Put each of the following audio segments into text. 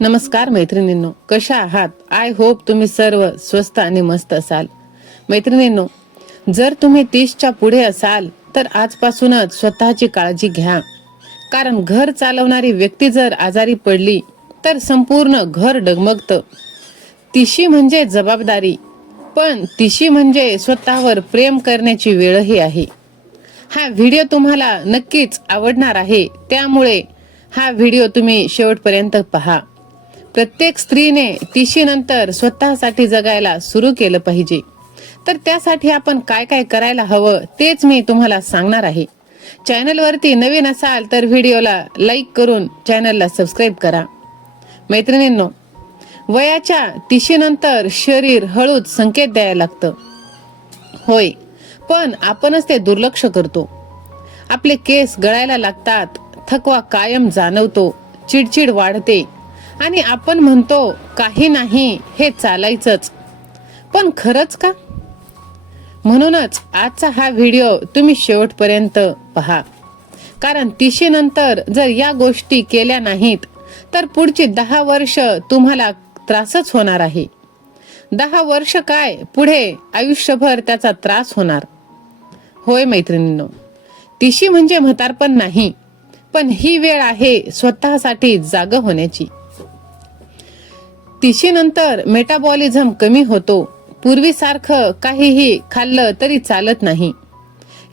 नमस्कार मैत्रिणींनो, कशा आहात? आय होप तुम्ही सर्व स्वस्त आणि मस्त असाल. मैत्रिणींनो, जर तुम्ही 30च्या पुढे असाल तर आजपासूनच स्वतःची काळजी घ्या. कारण घर चालवणारी व्यक्ती जर आजारी पडली तर संपूर्ण घर डगमगतं. तिशी म्हणजे जबाबदारी, पण तिशी म्हणजे स्वतःवर प्रेम करण्याची वेळही आहे. हा व्हिडिओ तुम्हाला नक्कीच आवडणार आहे, त्यामुळे हा व्हिडिओ तुम्ही शेवटपर्यंत पहा. प्रत्येक स्त्रीने तिशीनंतर स्वतःसाठी जगायला सुरू केलं पाहिजे. तर त्यासाठी आपण काय काय करायला हवं तेच मी तुम्हाला सांगणार आहे. चॅनलवरती नवीन असाल तर व्हिडिओला लाईक करून चॅनलला सबस्क्राईब करा. मैत्रिणींनो, वयाच्या तिशीनंतर शरीर हळूच संकेत द्यायला लागतं. होय, पण आपणच ते दुर्लक्ष करतो. आपले केस गळायला लागतात, थकवा कायम जाणवतो, चिडचिड वाढते आणि आपण म्हणतो काही नाही, हे चालायचंच. पण खरंच का? म्हणूनच आजचा हा व्हिडिओ तुम्ही शेवटपर्यंत पहा. कारण तिशीनंतर जर या गोष्टी केल्या नाहीत तर पुढची 10 वर्ष तुम्हाला त्रासच होणार आहे. 10 वर्ष काय, पुढे आयुष्यभर त्याचा त्रास होणार. होय मैत्रिणींनो, तिशी म्हणजे म्हातारपण नाही, पण ही वेळ आहे स्वतःसाठी जागं होण्याची. तिशीनंतर मेटाबॉलिझम कमी होतो. पूर्वीसारखं काहीही खाल्लं तरी चालत नाही.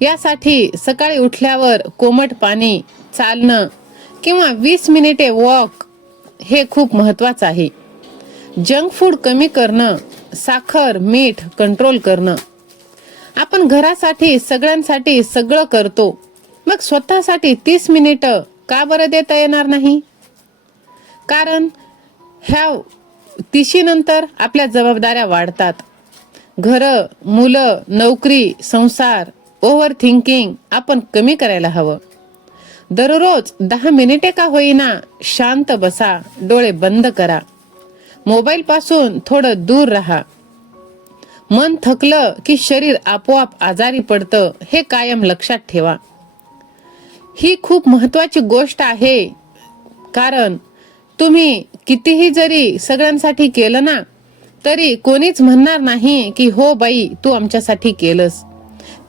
यासाठी सकाळी उठल्यावर कोमट पाणी, चालणं किंवा 20 मिनिटे वॉक हे खूप महत्वाचं आहे. जंक फूड कमी करणं, साखर मीठ कंट्रोल करणं. आपण घरासाठी सगळ्यांसाठी सगळं करतो, मग स्वतःसाठी 30 मिनिटं का बरं देता येणार नाही? कारण ह्या तिशीनंतर आपल्या जबाबदाऱ्या वाढतात. घरं, मुलं, नोकरी, संसार, ओव्हर थिंकिंग आपण कमी करायला हवं. दररोज 10 मिनिटे का होईना शांत बसा, डोळे बंद करा. मोबाईल पासून थोडं दूर राहा. मन थकलं की शरीर आपोआप आजारी पडतं, हे कायम लक्षात ठेवा. ही खूप महत्वाची गोष्ट आहे. कारण तुम्ही कितीही जरी सगळ्यांसाठी केलं ना, तरी कोणीच म्हणणार नाही की हो बाई, तू आमच्यासाठी केलंस.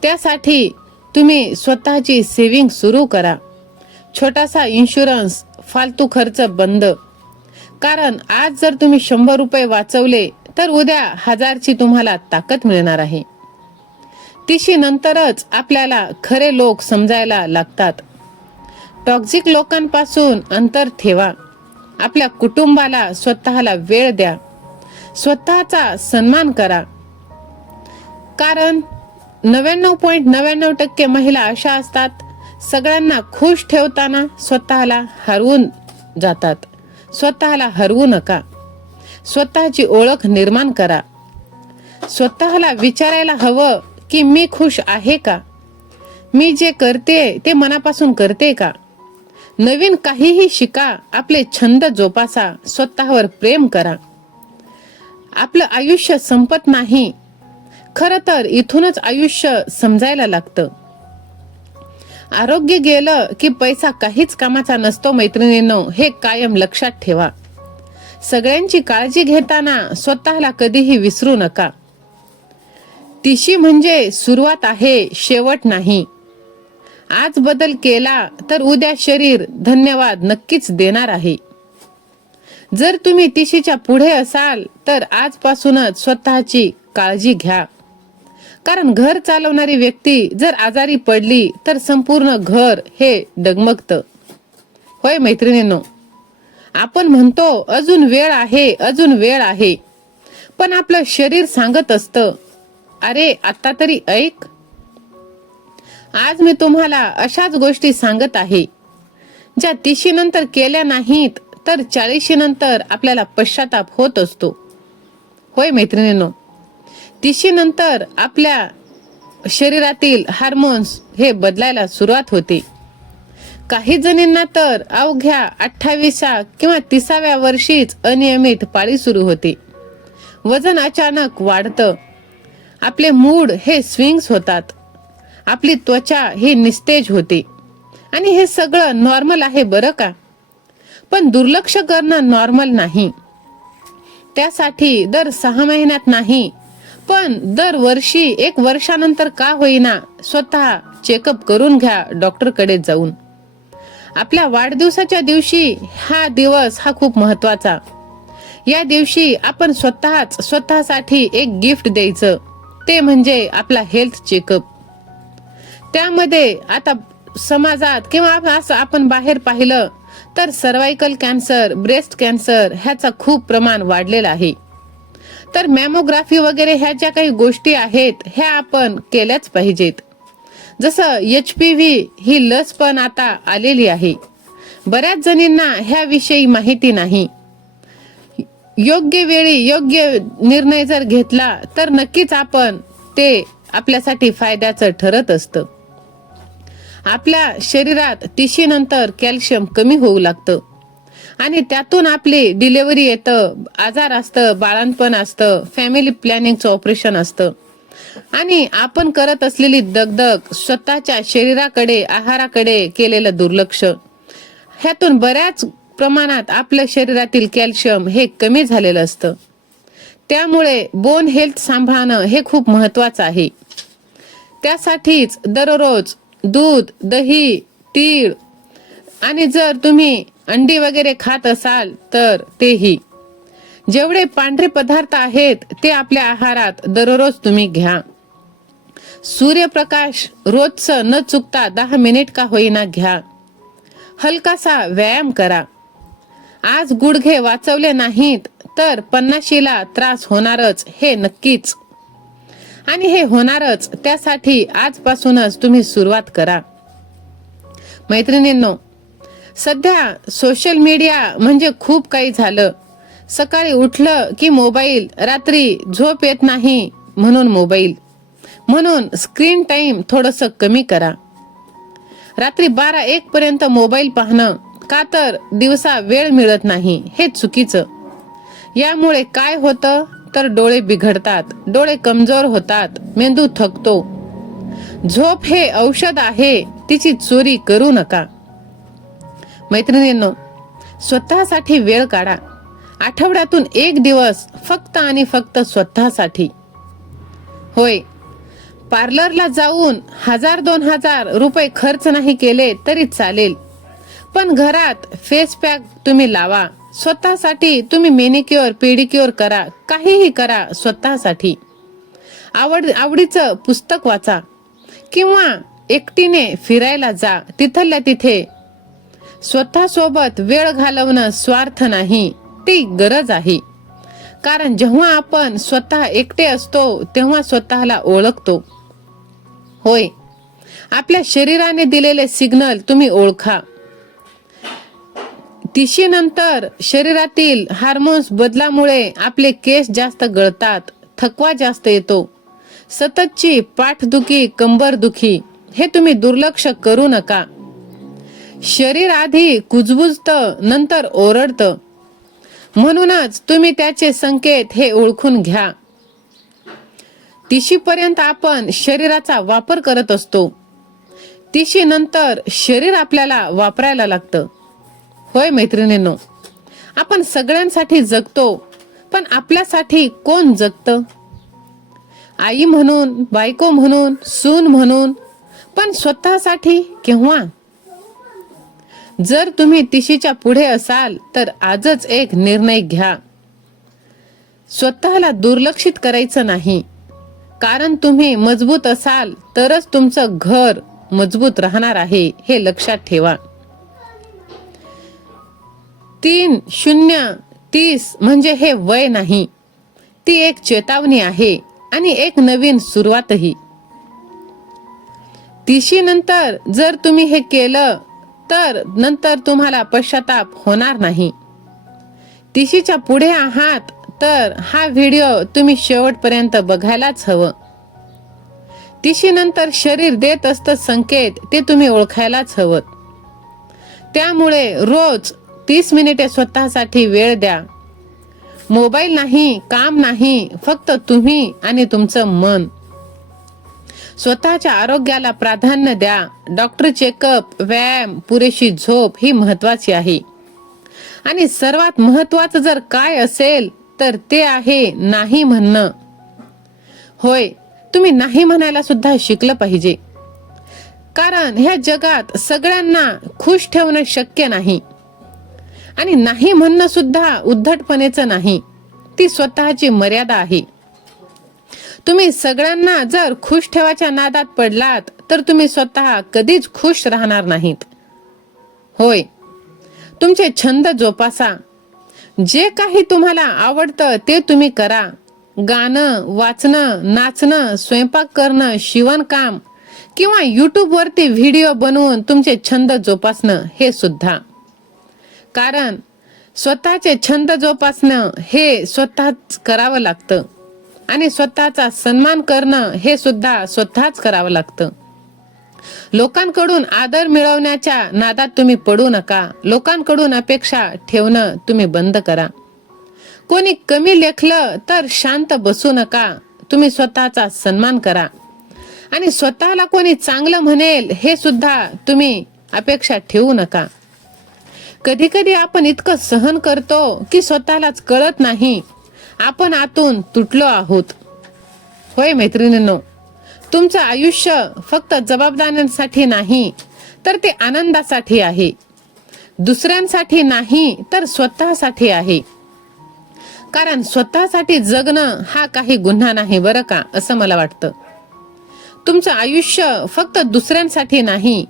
त्यासाठी तुम्ही स्वतःची सेव्हिंग सुरू करा. छोटासा इन्शुरन्स, फालतू खर्च बंद. कारण आज जर तुम्ही 100 रुपये वाचवले तर उद्या 1000ची तुम्हाला ताकद मिळणार आहे. तिशी नंतरच आपल्याला खरे लोक समजायला लागतात. टॉक्सिक लोकांपासून अंतर ठेवा. आपल्या कुटुंबाला स्वतःला वेळ द्या. स्वतःचा सन्मान करा. कारण 99.99% महिला अशा असतात, सगळ्यांना खुश ठेवताना स्वतःला हरवून जातात. स्वतःला हरवू नका. स्वतःची ओळख निर्माण करा. स्वतःला विचारायला हवं की मी खुश आहे का? मी जे करते ते मनापासून करते का? नवीन काहीही शिका. आपले छंद जोपासा. स्वतःवर प्रेम करा. आपलं आयुष्य संपत नाही. खरं तर इथूनच आयुष्य समजायला लागतं. आरोग्य गेलं की पैसा काहीच कामाचा नसतो मैत्रिणींनो, हे कायम लक्षात ठेवा. सगळ्यांची काळजी घेताना स्वतःला कधीही विसरू नका. तिशी म्हणजे सुरुवात आहे, शेवट नाही. आज बदल केला तर उद्या शरीर धन्यवाद नक्कीच देणार आहे. जर तुम्ही तिशीच्या पुढे असाल तर आजपासूनच स्वतःची काळजी घ्या. कारण घर चालवणारी व्यक्ती जर आजारी पडली तर संपूर्ण घर हे डगमगतं. होय मैत्रिणींनो, आपण म्हणतो अजून वेळ आहे, अजून वेळ आहे, पण आपलं शरीर सांगत असतं, अरे आता तरी ऐक. आज मी तुम्हाला अशाच गोष्टी सांगत आहे ज्या तिशीनंतर केल्या नाहीत तर 40 नंतर आपल्याला पश्चाताप होत असतो. होय मैत्रिणींनो, तिशीनंतर आपल्या शरीरातील हार्मोन्स हे बदलायला सुरुवात होते. काही जणींना तर अवघ्या 28व्या किंवा 30व्या वर्षीच अनियमित पाळी सुरू होते. वजन अचानक वाढतं. आपले मूड हे स्विंग्स होतात. आपली त्वचा ही निस्तेज होते. आणि हे सगळं नॉर्मल आहे बरं का. पण दुर्लक्ष करणं नॉर्मल नाही. त्यासाठी दर 6 महिन्यात नाही, पण दर वर्षी 1 वर्षानंतर का होईना स्वतः चेकअप करून घ्या डॉक्टरकडे जाऊन. आपल्या वाढदिवसाच्या दिवशी हा दिवस खूप महत्वाचा. या दिवशी आपण स्वतःसाठी एक गिफ्ट द्यायचं, ते म्हणजे आपला हेल्थ चेकअप. त्यामध्ये आता समाजात किंवा असं आपण बाहेर पाहिलं तर सर्वायकल कॅन्सर, ब्रेस्ट कॅन्सर ह्याचा खूप प्रमाण वाढलेलं आहे. तर मॅमोग्राफी वगैरे ह्या ज्या काही गोष्टी आहेत ह्या आपण केल्याच पाहिजेत. जसं HPV ही लस पण आता आलेली आहे. बऱ्याच जणींना ह्याविषयी माहिती नाही. योग्य वेळी योग्य निर्णय जर घेतला तर नक्कीच आपण ते आपल्यासाठी फायद्याचं ठरत असतं. आपल्या शरीरात 30 नंतर कॅल्शियम कमी होऊ लागतं आणि त्यातून आपली डिलिव्हरी येतं, आजार असतं, बाळंतपण असतं, फॅमिली प्लॅनिंगचं ऑपरेशन असतं आणि आपण करत असलेली दगदग, स्वतःच्या शरीराकडे, आहाराकडे केलेलं दुर्लक्ष, ह्यातून बऱ्याच प्रमाणात आपल्या शरीरातील कॅल्शियम हे कमी झालेलं असतं. त्यामुळे बोन हेल्थ सांभाळणं हे खूप महत्वाचं आहे. त्यासाठीच दररोज दूध, दही, तीळ आणि जर तुम्ही अंडी वगैरे खात असाल तर तेही, जेवढे पांढरे पदार्थ आहेत ते आपल्या आहारात दररोज तुम्ही घ्या. सूर्यप्रकाश रोजचं न चुकता 10 मिनिट का होईना घ्या. हलकासा व्यायाम करा. आज गुडघे वाचवले नाहीत तर 50ला त्रास होणारच, हे नक्कीच. आणि हे होणारच, त्यासाठी आजपासूनच तुम्ही सुरुवात करा. मैत्रिणींनो, सध्या सोशल मीडिया म्हणजे खूप काही झालं. सकाळी उठलं की मोबाईल, रात्री झोप येत नाही म्हणून मोबाईल. म्हणून स्क्रीन टाइम थोडंसं कमी करा. रात्री 12-1 पर्यंत मोबाईल पाहणं, का तर दिवसा वेळ मिळत नाही, हे चुकीचं. यामुळे काय होतं तर डोळे बिघडतात, डोळे कमजोर होतात, मेंदू थकतो. झोप हे औषध आहे, तिची चोरी करू नका. मैत्रिणींनो, स्वतःसाठी वेळ काढा. आठवड्यातून 1 दिवस फक्त आणि फक्त स्वतःसाठी. होय, पार्लरला जाऊन 1000-2000 रुपये खर्च नाही केले तरी चालेल, पण घरात फेस पॅक तुम्ही लावा. स्वतःसाठी तुम्ही मेनिक्युअर, पेडिक्युअर करा, काहीही करा स्वतःसाठी. आवडीचं पुस्तक वाचा किंवा एकटीने फिरायला जा, तिथल्या तिथे. स्वतःसोबत वेळ घालवणं स्वार्थ नाही, ती गरज आहे. कारण जेव्हा आपण स्वतः एकटे असतो तेव्हा स्वतःला ओळखतो. होय, आपल्या शरीराने दिलेले सिग्नल तुम्ही ओळखा. 30 नंतर शरीरातील हार्मोन्स बदलामुळे आपले केस जास्त गळतात, थकवा जास्त येतो, सततची पाठदुखी, कंबरदुखी, हे तुम्ही दुर्लक्ष करू नका. शरीर आधी कुजबुजतं, नंतर ओरडतं. म्हणूनच तुम्ही त्याचे संकेत हे ओळखून घ्या. 30 पर्यंत आपण शरीराचा वापर करत असतो. 30 नंतर शरीर आपल्याला वापरायला लागतं. होय मैत्रिणींनो, आपण सगळ्यांसाठी जगतो, पण आपल्यासाठी कोण जगतं? आई म्हणून, बायको म्हणून, सून म्हणून, पण स्वतःसाठी केव्हा? जर तुम्ही 30च्या पुढे असाल तर आजच एक निर्णय घ्या. स्वतःला दुर्लक्षित करायचं नाही. कारण तुम्ही मजबूत असाल तरच तुमचं घर मजबूत राहणार आहे, हे लक्षात ठेवा. 30 म्हणजे हे वय नाही, ती एक चेतावणी आहे आणि एक नवीन सुरुवातही. 30 नंतर जर तुम्ही हे केलं तर नंतर तुम्हाला पश्चाताप होणार नाही. 30च्या पुढे आहात तर हा व्हिडिओ तुम्ही शेवटपर्यंत बघायलाच हवं. 30 नंतर शरीर देत असतं संकेत, ते तुम्ही ओळखायलाच हवं. त्यामुळे रोज 30 मिनिटे स्वतःसाठी वेळ द्या. मोबाईल नाही, काम नाही, फक्त तुम्ही आणि तुमचं मन. स्वतःच्या आरोग्याला प्राधान्य द्या. डॉक्टर चेकअप, व्यायाम, पुरेशी झोप ही महत्वाची आहे. आणि सर्वात महत्वाचं जर काय असेल तर ते आहे नाही म्हणणं. होय, तुम्ही नाही म्हणायला सुद्धा शिकलं पाहिजे. कारण ह्या जगात सगळ्यांना खुश ठेवणं शक्य नाही. आणि नाही म्हणणं सुद्धा उद्धटपणेचं नाही, ती स्वतःची मर्यादा आहे. तुम्ही सगळ्यांना जर खुश ठेवायच्या नादात पडलात तर तुम्ही स्वतः कधीच खुश राहणार नाहीत. होय, तुमचे छंद जोपासा. जे काही तुम्हाला आवडतं ते तुम्ही करा. गाणं, वाचणं, नाचणं, स्वयंपाक करणं, शिवणकाम किंवा YouTube वरती व्हिडिओ बनवून तुमचे छंद जोपासणं हे सुद्धा. कारण स्वतःचे छंद जोपासणं हे स्वतःच करावं लागतं आणि स्वतःचा सन्मान करणं हे सुद्धा स्वतःच करावं लागतं. लोकांकडून आदर मिळवण्याच्या नादात तुम्ही पडू नका. लोकांकडून अपेक्षा ठेवणं तुम्ही बंद करा. कोणी कमी लेखलं तर शांत बसू नका. तुम्ही स्वतःचा सन्मान करा. आणि स्वतःला कोणी चांगलं म्हणेल हे सुद्धा तुम्ही अपेक्षा ठेवू नका. कधी कधी आपण इतकं सहन करतो की स्वतःलाच कळत नाही आपण आतून तुटलो आहोत. होय मैत्रिणींनो, तुमचं आयुष्य फक्त जबाबदाऱ्यांसाठी नाही तर ते आनंदासाठी आहे. दुसऱ्यांसाठी नाही तर स्वतःसाठी आहे. कारण स्वतःसाठी जगणं हा काही गुन्हा नाही बरं का, असं मला वाटतं. तुमचं आयुष्य फक्त दुसऱ्यांसाठी नाही.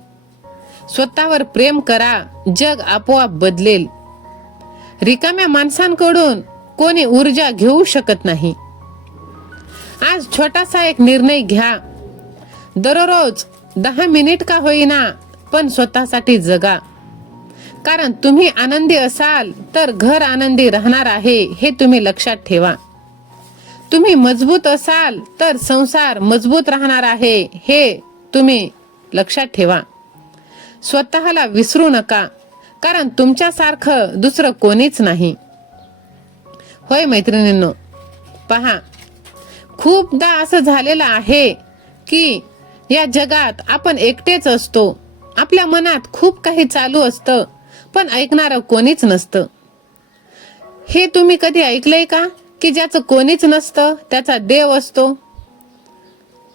स्वतःवर प्रेम करा, जग आपोआप बदलेल. रिकाम्या माणसांकडून कोणी ऊर्जा घेऊ शकत नाही. आज छोटासा एक निर्णय घ्या. दररोज 10 मिनिट का होईना पण स्वतःसाठी जगा. कारण तुम्ही आनंदी असाल तर घर आनंदी राहणार आहे हे तुम्ही लक्षात ठेवा. तुम्ही मजबूत असाल तर संसार मजबूत राहणार आहे हे तुम्ही लक्षात ठेवा. स्वतःला विसरू नका, कारण तुमच्यासारखं दुसरं कोणीच नाही. होय मैत्रिणींनो, पहा, खूपदा असं झालेलं आहे की या जगात आपण एकटेच असतो. आपल्या मनात खूप काही चालू असतं पण ऐकणारं कोणीच नसतं. हे तुम्ही कधी ऐकलंय का की ज्याचं कोणीच नसतं त्याचा देव असतो?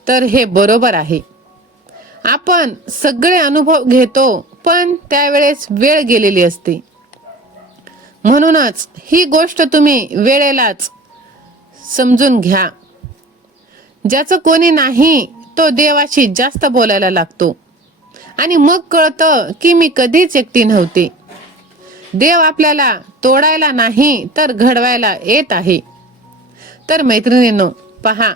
तर हे बरोबर आहे. आपण सगळे अनुभव घेतो पण त्यावेळेस वेळ गेलेली असते. म्हणूनच ही गोष्ट तुम्ही वेळेलाच समजून घ्या. ज्याचं कोणी नाही तो देवाशी जास्त बोलायला लागतो आणि मग कळतं की मी कधीच एकटी नव्हते. देव आपल्याला तोडायला नाही तर घडवायला येत आहे. तर मैत्रिणींनो, पहा,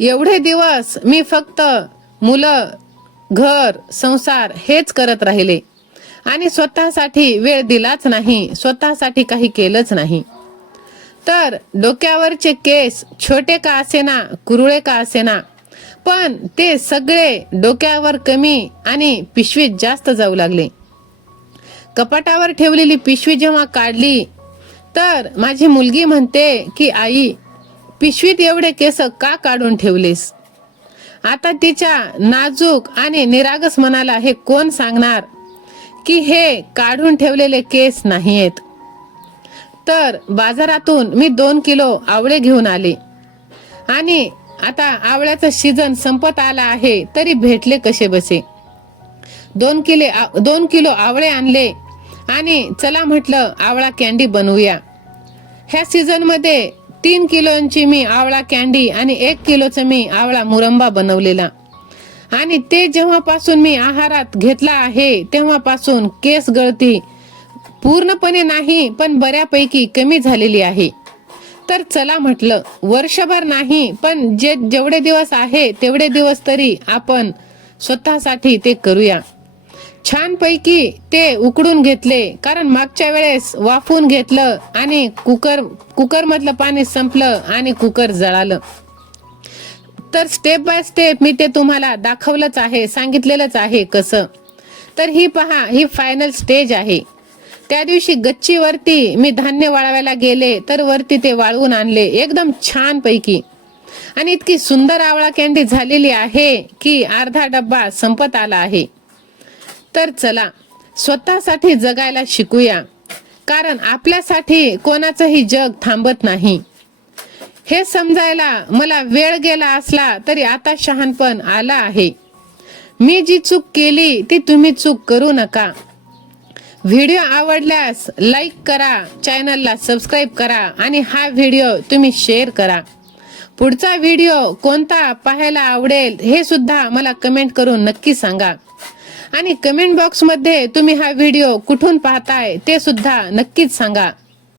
एवढे दिवस मी फक्त मुलं, घर, संसार हेच करत राहिले आणि स्वतःसाठी वेळ दिलाच नाही, स्वतःसाठी काही केलंच नाही. तर डोक्यावरचे केस छोटे का असेना, कुरुळे का असेना, पण ते सगळे डोक्यावर कमी आणि पिशवीत जास्त जाऊ लागले. कपाटावर ठेवलेली पिशवी जेव्हा काढली तर माझी मुलगी म्हणते की आई, पिशवीत एवढे केस का काढून ठेवलेस? आता तिच्या नाजूक आणि निरागस मनाला हे कोण सांगणार की हे काढून ठेवलेले केस नाहीयेत. तर बाजारातून मी 2 किलो आवळे घेऊन आले आणि आता आवळ्याचा सीजन संपत आला आहे तरी भेटले कसे बसे. 2 किलो आवळे आणले आणि चला म्हटलं आवळा कॅन्डी बनवूया. ह्या सीझन मध्ये 3 किलोची मी आवळा कॅन्डी आणि 1 किलोचा मी आवळा मुरंबा बनवलेला. आणि ते जेव्हापासून मी आहारात घेतला आहे तेव्हापासून केस गळती पूर्णपणे नाही पण बऱ्यापैकी कमी झालेली आहे. तर चला म्हटलं, वर्षभर नाही पण जेवढे दिवस आहे तेवढे दिवस तरी आपण स्वतःसाठी ते करूया. छानपैकी ते उकडून घेतले, कारण मागच्या वेळेस वाफून घेतलं आणि कुकर मधलं पाणी संपलं आणि कुकर जळालं. तर स्टेप बाय स्टेप मी ते तुम्हाला दाखवलंच आहे, सांगितलेलंच आहे कसं. तर ही पहा, ही फायनल स्टेज आहे. त्या दिवशी गच्चीवरती मी धान्य वाळवायला गेले तर वरती ते वाळवून आणले एकदम छान पैकी आणि इतकी सुंदर आवळा कॅन्डी झालेली आहे की अर्धा डब्बा संपत आला आहे. तर चला स्वतःसाठी जगायला शिकूया. कारण आपल्यासाठी कोणाचंही जग थांबत नाही. हे समजायला मला वेळ गेला असला तरी आता शहाणपण आलं आहे. मी जी चूक केली ती तुम्ही चूक करू नका. व्हिडिओ आवडल्यास लाईक करा, चॅनलला सबस्क्राईब करा आणि हा व्हिडिओ तुम्ही शेअर करा. पुढचा व्हिडिओ कोणता पाहायला आवडेल हे सुद्धा मला कमेंट करून नक्की सांगा. आणि कमेंट बॉक्समध्ये तुम्ही हा व्हिडिओ कुठून पाहताय ते सुद्धा नक्कीच सांगा.